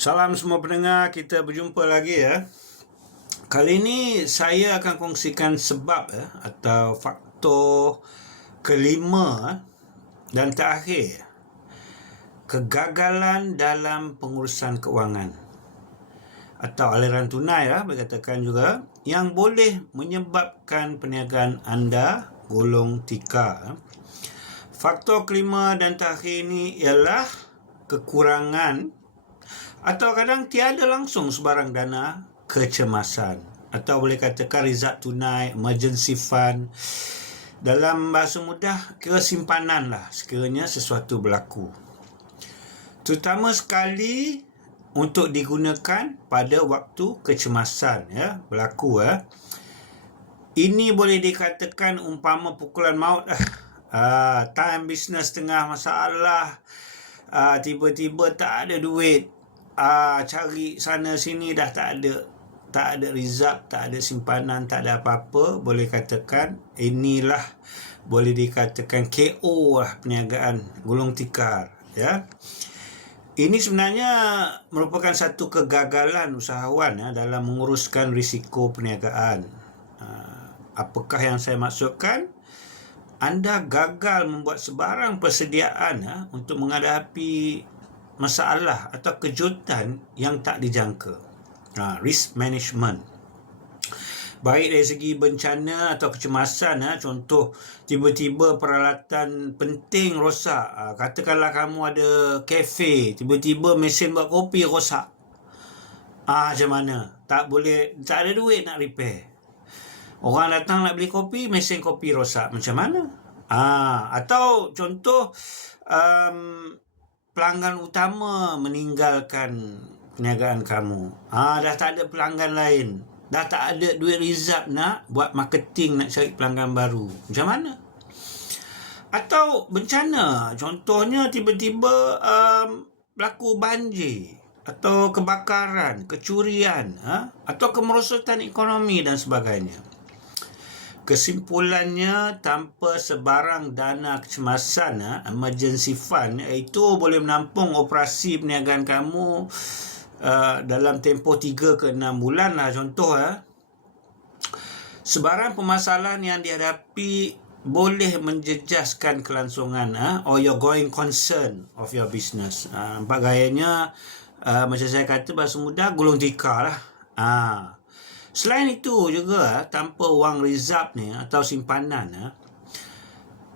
Salam semua pendengar, kita berjumpa lagi ya. Kali ini saya akan kongsikan sebab ya, atau faktor kelima eh, dan terakhir kegagalan dalam pengurusan keuangan atau aliran tunai lah berkatakan juga yang boleh menyebabkan perniagaan anda golong tika. eh. Faktor kelima dan terakhir ini ialah kekurangan atau kadang tiada langsung sebarang dana kecemasan atau boleh katakan rizat tunai, emergency fund dalam bahasa mudah kira simpanan lah sekiranya sesuatu berlaku. Terutama sekali untuk digunakan pada waktu kecemasan ya berlaku ya. Ini boleh dikatakan umpama pukulan maut lah. Ah, time business tengah masalah ah, tiba-tiba tak ada duit ah, cari sana sini dah tak ada tak ada reserve, tak ada simpanan, tak ada apa-apa, boleh katakan inilah boleh dikatakan KO lah perniagaan gulung tikar ya. Ini sebenarnya merupakan satu kegagalan usahawan ya, dalam menguruskan risiko perniagaan. Ah, apakah yang saya maksudkan? Anda gagal membuat sebarang persediaan ya, untuk menghadapi masalah atau kejutan yang tak dijangka. Ha, risk management. Baik dari segi bencana atau kecemasan, ha, contoh tiba-tiba peralatan penting rosak. Ha, katakanlah kamu ada kafe, tiba-tiba mesin buat kopi rosak. Ah macam mana? Tak boleh, tak ada duit nak repair. Orang datang nak beli kopi, mesin kopi rosak. Macam mana? Ah, atau contoh um, pelanggan utama meninggalkan perniagaan kamu. Ah, dah tak ada pelanggan lain. Dah tak ada duit reserve nak buat marketing nak cari pelanggan baru. Macam mana? Atau bencana. Contohnya tiba-tiba um, berlaku banjir atau kebakaran, kecurian, ha? atau kemerosotan ekonomi dan sebagainya. Kesimpulannya tanpa sebarang dana kecemasan ha, emergency fund itu boleh menampung operasi perniagaan kamu uh, dalam tempoh 3 ke 6 bulan lah contoh ya. Sebarang permasalahan yang dihadapi boleh menjejaskan kelangsungan ha, or your going concern of your business. Ha, nampak gayanya macam saya kata bahasa mudah gulung tikar lah. Ha. Selain itu juga tanpa wang reserve ni atau simpanan ha,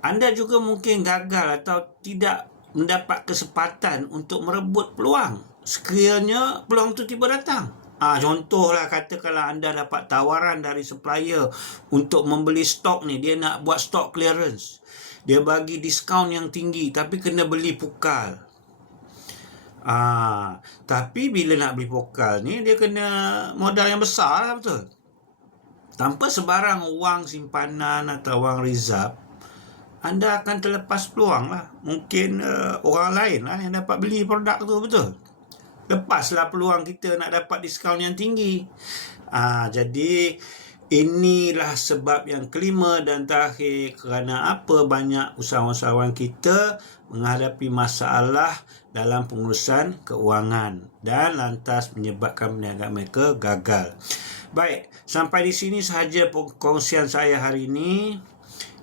anda juga mungkin gagal atau tidak mendapat kesempatan untuk merebut peluang sekiranya peluang tu tiba datang. Ha, contohlah katakanlah anda dapat tawaran dari supplier untuk membeli stok ni dia nak buat stok clearance. Dia bagi diskaun yang tinggi tapi kena beli pukal. Ah, tapi bila nak beli pokal ni dia kena modal yang besar lah betul. Tanpa sebarang wang simpanan atau wang reserve, anda akan terlepas peluang lah. Mungkin uh, orang lain lah yang dapat beli produk tu betul. Lepaslah peluang kita nak dapat diskaun yang tinggi. Ah, jadi inilah sebab yang kelima dan terakhir kerana apa banyak usahawan-usahawan kita menghadapi masalah dalam pengurusan keuangan dan lantas menyebabkan perniagaan mereka gagal. Baik, sampai di sini sahaja perkongsian saya hari ini.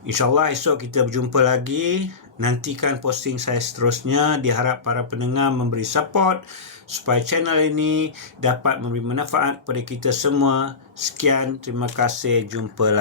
InsyaAllah esok kita berjumpa lagi. Nantikan posting saya seterusnya. Diharap para pendengar memberi support supaya channel ini dapat memberi manfaat kepada kita semua. Sekian, terima kasih. Jumpa lagi.